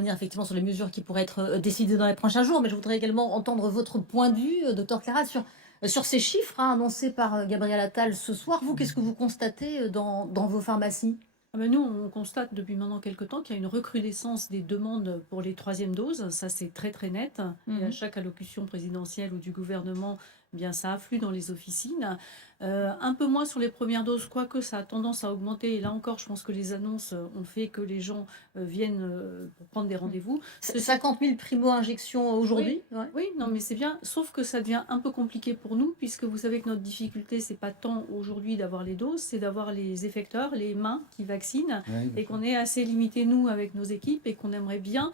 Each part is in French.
revenir effectivement sur les mesures qui pourraient être décidées dans les prochains jours, mais je voudrais également entendre votre point de vue, docteur Clara, sur ces chiffres annoncés par Gabriel Attal ce soir. Vous, qu'est-ce que vous constatez dans vos pharmacies? Ah ben nous, on constate depuis maintenant quelque temps qu'il y a une recrudescence des demandes pour les troisièmes doses. Ça, c'est très très net. Et à Mhm. chaque allocution présidentielle ou du gouvernement, eh bien, ça afflue dans les officines. Un peu moins sur les premières doses, quoique ça a tendance à augmenter. Et là encore, je pense que les annonces ont fait que les gens viennent pour prendre des rendez-vous. Ceci 50 000 primo-injections oui, aujourd'hui. Ouais. oui, non, mais c'est bien. Sauf que ça devient un peu compliqué pour nous, puisque vous savez que notre difficulté, c'est pas tant aujourd'hui d'avoir les doses, c'est d'avoir les effecteurs, les mains qui vaccinent, Oui, bien et sûr. qu'on est assez limité, nous, avec nos équipes, et qu'on aimerait bien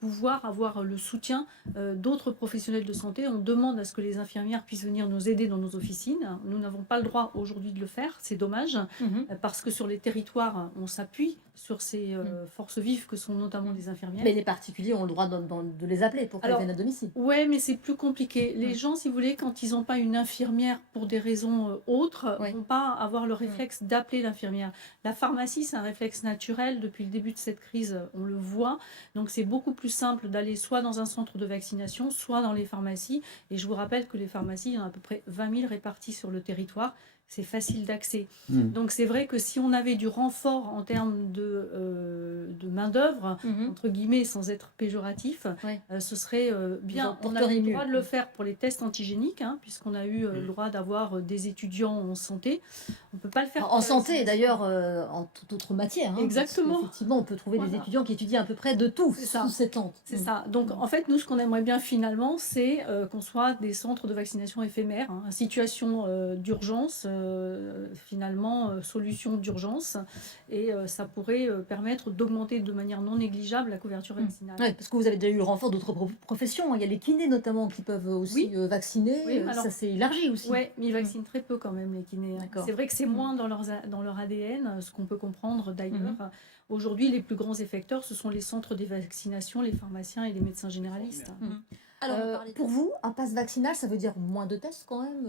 pouvoir avoir le soutien d'autres professionnels de santé. On demande à ce que les infirmières puissent venir nous aider dans nos officines. Nous n'avons pas le droit aujourd'hui de le faire, c'est dommage, Mhm. parce que sur les territoires, on s'appuie sur ces forces vives que sont notamment les infirmières. Mais les particuliers ont le droit de les appeler pour qu'elles Alors, viennent à domicile. ouais, mais c'est plus compliqué. Les gens, si vous voulez, quand ils n'ont pas une infirmière pour des raisons autres, Oui. vont pas avoir le réflexe d'appeler l'infirmière. La pharmacie, c'est un réflexe naturel. Depuis le début de cette crise, on le voit. Donc, c'est beaucoup plus simple d'aller soit dans un centre de vaccination, soit dans les pharmacies. Et je vous rappelle que les pharmacies, il y en a à peu près 20 000 réparties sur le territoire. C'est facile d'accès. Donc, c'est vrai que si on avait du renfort en termes de main-d'œuvre, entre guillemets, sans être péjoratif, Ouais. ce serait bien. Vous en On a eu porteriez le droit mieux. de le faire pour les tests antigéniques, puisqu'on a eu le droit d'avoir des étudiants en santé. On ne peut pas le faire En pour la santé, vaccination. d'ailleurs, en toute autre matière. Exactement. Effectivement, on peut trouver des Voilà. étudiants qui étudient à peu près de tout C'est ça. sous ces tentes. C'est ça. Donc, en fait, nous, ce qu'on aimerait bien finalement, c'est qu'on soit des centres de vaccination éphémères, situation d'urgence, finalement, solution d'urgence. Et ça pourrait permettre d'augmenter de manière non négligeable la couverture vaccinale. Ouais, parce que vous avez déjà eu le renfort d'autres professions. Il y a les kinés notamment qui peuvent aussi Oui. vacciner. Oui, alors, ça s'est élargi aussi. ouais, mais ils vaccinent très peu quand même, les kinés. D'accord. C'est vrai que c'est moins dans leur ADN, ce qu'on peut comprendre d'ailleurs. Aujourd'hui, les plus grands effecteurs, ce sont les centres des vaccinations, les pharmaciens et les médecins généralistes. Alors, pour vous, un pass vaccinal, ça veut dire moins de tests quand même.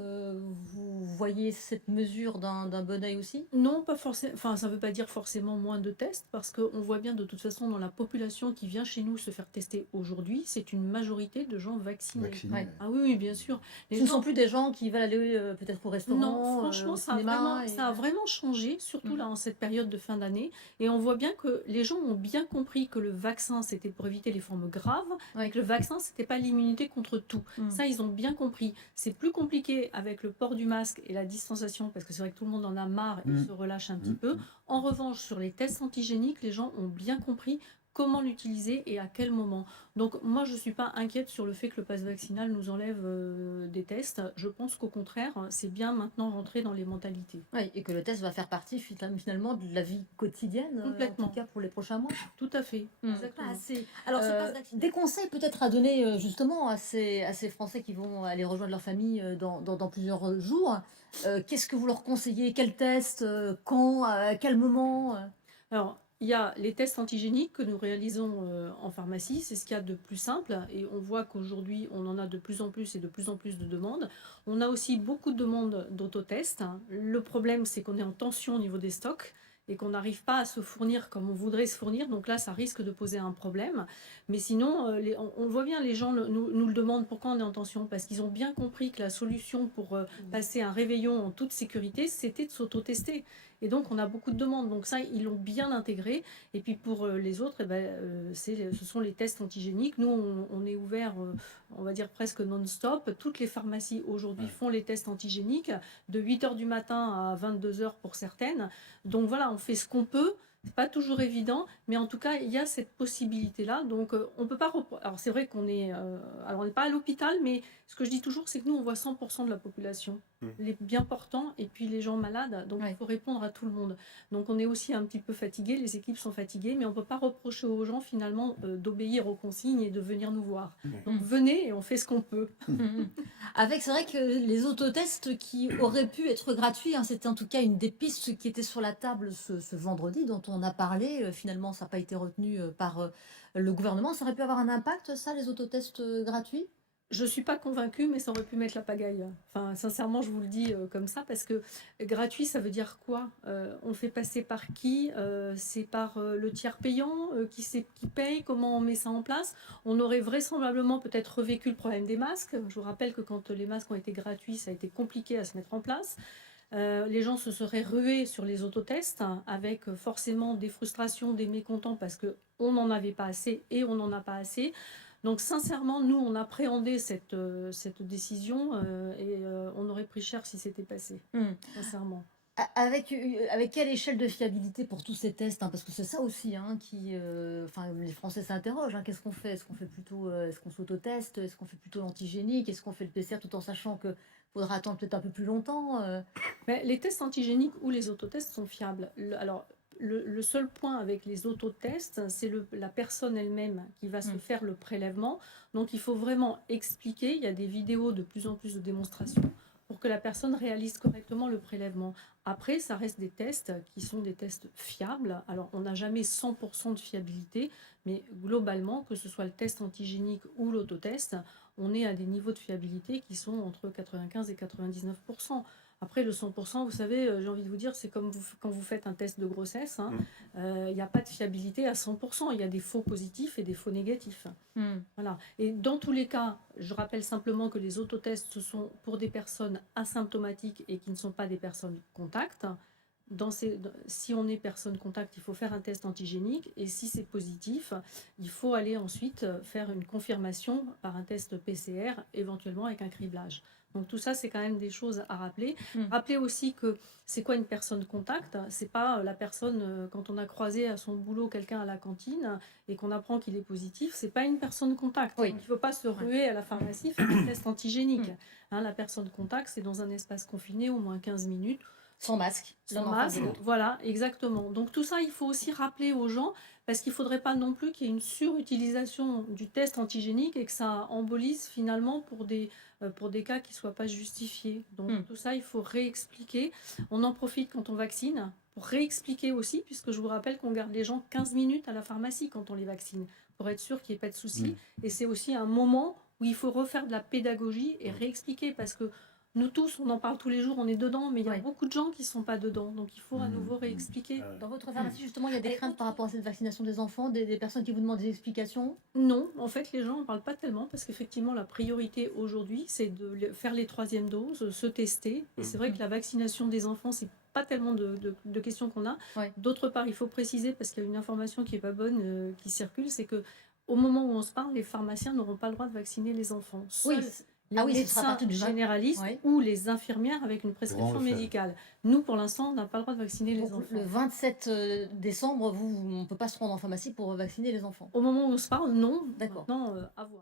Vous voyez cette mesure d'un bon œil aussi? Non, pas forcément. Enfin, ça ne veut pas dire forcément moins de tests, parce qu'on voit bien de toute façon dans la population qui vient chez nous se faire tester aujourd'hui, c'est une majorité de gens vaccinés. Vaccinés, Ouais. ouais. Ah oui, oui, bien sûr. Les Ce ne gens- sont plus des gens qui veulent aller peut-être au restaurant, Non, franchement, au ça a cinéma. vraiment, ça a vraiment changé, surtout là en cette période de fin d'année. Et on voit bien que les gens ont bien compris que le vaccin, c'était pour éviter les formes graves, Ouais. et que le vaccin, c'était pas l'immunité contre tout. Ça, ils ont bien compris. C'est plus compliqué avec le port du masque et la distanciation, parce que c'est vrai que tout le monde en a marre et se relâche un petit peu. En revanche, sur les tests antigéniques, les gens ont bien compris comment l'utiliser et à quel moment. Donc moi, je ne suis pas inquiète sur le fait que le pass vaccinal nous enlève des tests. Je pense qu'au contraire, c'est bien maintenant rentrer dans les mentalités. Oui, et que le test va faire partie finalement de la vie quotidienne, Complètement. en tout cas pour les prochains mois. Tout à fait. Exactement. Pas assez. Alors, des conseils peut-être à donner justement à ces Français qui vont aller rejoindre leur famille dans plusieurs jours. Qu'est-ce que vous leur conseillez? Quel test? Quand? À quel moment? Alors, il y a les tests antigéniques que nous réalisons en pharmacie, c'est ce qu'il y a de plus simple et on voit qu'aujourd'hui on en a de plus en plus et de plus en plus de demandes. On a aussi beaucoup de demandes d'autotests. Le problème c'est qu'on est en tension au niveau des stocks et qu'on n'arrive pas à se fournir comme on voudrait se fournir, donc là ça risque de poser un problème. Mais sinon, on voit bien, les gens nous le demandent pourquoi on est en tension, parce qu'ils ont bien compris que la solution pour passer un réveillon en toute sécurité, c'était de s'auto-tester. Et donc, on a beaucoup de demandes. Donc ça, ils l'ont bien intégré. Et puis pour les autres, ce sont les tests antigéniques. Nous, on est ouvert, on va dire presque non-stop. Toutes les pharmacies aujourd'hui font les tests antigéniques de 8h du matin à 22h pour certaines. Donc voilà, on fait ce qu'on peut. C'est pas toujours évident, mais en tout cas, il y a cette possibilité-là. Donc, on peut pas. Alors, c'est vrai qu'on est. Alors, on n'est pas à l'hôpital, mais ce que je dis toujours, c'est que nous, on voit 100% de la population, les bien portants et puis les gens malades. Donc, il faut répondre à tout le monde. Donc, on est aussi un petit peu fatigué. Les équipes sont fatiguées, mais on peut pas reprocher aux gens finalement d'obéir aux consignes et de venir nous voir. Donc, venez et on fait ce qu'on peut. Avec, c'est vrai que les autotests qui auraient pu être gratuits, c'était en tout cas une des pistes qui était sur la table ce vendredi, dont on a parlé. Finalement, ça n'a pas été retenu par le gouvernement. Ça aurait pu avoir un impact, ça, les autotests gratuits? Je suis pas convaincue, mais ça aurait pu mettre la pagaille. Enfin, sincèrement, je vous le dis comme ça, parce que gratuit, ça veut dire quoi? On le fait passer par qui? C'est par le tiers payant qui paye? Comment on met ça en place? On aurait vraisemblablement peut-être revécu le problème des masques. Je vous rappelle que quand les masques ont été gratuits, ça a été compliqué à se mettre en place. Les gens se seraient rués sur les autotests, hein, avec forcément des frustrations, des mécontents parce qu'on n'en avait pas assez et on n'en a pas assez. Donc sincèrement, nous, on appréhendait cette décision et on aurait pris cher si c'était passé, Hmm. sincèrement. Avec quelle échelle de fiabilité pour tous ces tests, hein, parce que c'est ça aussi, hein, enfin, les Français s'interrogent, hein, qu'est-ce qu'on fait? Est-ce qu'on fait plutôt, est-ce qu'on s'autoteste? Est-ce qu'on fait plutôt l'antigénique? Est-ce qu'on fait le PCR tout en sachant que faudra attendre peut-être un peu plus longtemps? Mais les tests antigéniques ou les autotests sont fiables. Alors, le seul point avec les autotests, c'est la personne elle-même qui va se Mm. faire le prélèvement. Donc, il faut vraiment expliquer. Il y a des vidéos de plus en plus de démonstrations pour que la personne réalise correctement le prélèvement. Après, ça reste des tests qui sont des tests fiables. Alors, on n'a jamais 100% de fiabilité, mais globalement, que ce soit le test antigénique ou l'autotest, on est à des niveaux de fiabilité qui sont entre 95 et 99%. Après, le 100%, vous savez, j'ai envie de vous dire, c'est comme quand vous faites un test de grossesse, hein, il n'y a pas de fiabilité à 100%. Il y a des faux positifs et des faux négatifs. Mm. Voilà. Et dans tous les cas, je rappelle simplement que les autotests, ce sont pour des personnes asymptomatiques et qui ne sont pas des personnes contacts. Si on est personne contact, il faut faire un test antigénique et si c'est positif, il faut aller ensuite faire une confirmation par un test PCR, éventuellement avec un criblage. Donc tout ça, c'est quand même des choses à rappeler. Rappelez aussi que c'est quoi une personne contact? C'est pas la personne, quand on a croisé à son boulot quelqu'un à la cantine et qu'on apprend qu'il est positif, c'est pas une personne contact. Oui. Donc, il ne faut pas se ruer à la pharmacie faire un test antigénique. Hein, la personne contact, c'est dans un espace confiné, au moins 15 minutes. Sans masque. Sans masque, voilà, exactement. Donc tout ça, il faut aussi rappeler aux gens, parce qu'il ne faudrait pas non plus qu'il y ait une surutilisation du test antigénique et que ça embolise finalement pour des cas qui ne soient pas justifiés. Donc tout ça, il faut réexpliquer. On en profite quand on vaccine, pour réexpliquer aussi, puisque je vous rappelle qu'on garde les gens 15 minutes à la pharmacie quand on les vaccine, pour être sûr qu'il n'y ait pas de soucis. Et c'est aussi un moment où il faut refaire de la pédagogie et réexpliquer, parce que nous tous, on en parle tous les jours, on est dedans, mais il y a beaucoup de gens qui ne sont pas dedans. Donc il faut à nouveau réexpliquer. Dans votre pharmacie, justement, il y a des craintes par rapport à cette vaccination des enfants, des personnes qui vous demandent des explications? Non, en fait, les gens n'en parlent pas tellement parce qu'effectivement, la priorité aujourd'hui, c'est de faire les 3e doses, se tester. Et c'est vrai que la vaccination des enfants, c'est pas tellement de questions qu'on a. Ouais. D'autre part, il faut préciser, parce qu'il y a une information qui n'est pas bonne, qui circule, c'est que au moment où on se parle, les pharmaciens n'auront pas le droit de vacciner les enfants. Seuls les médecins généralistes ou les infirmières avec une prescription médicale. Nous, pour l'instant, on n'a pas le droit de vacciner les enfants. Le 27 décembre, on ne peut pas se rendre en pharmacie pour vacciner les enfants? Au moment où on se parle, non. D'accord. Maintenant, à voir.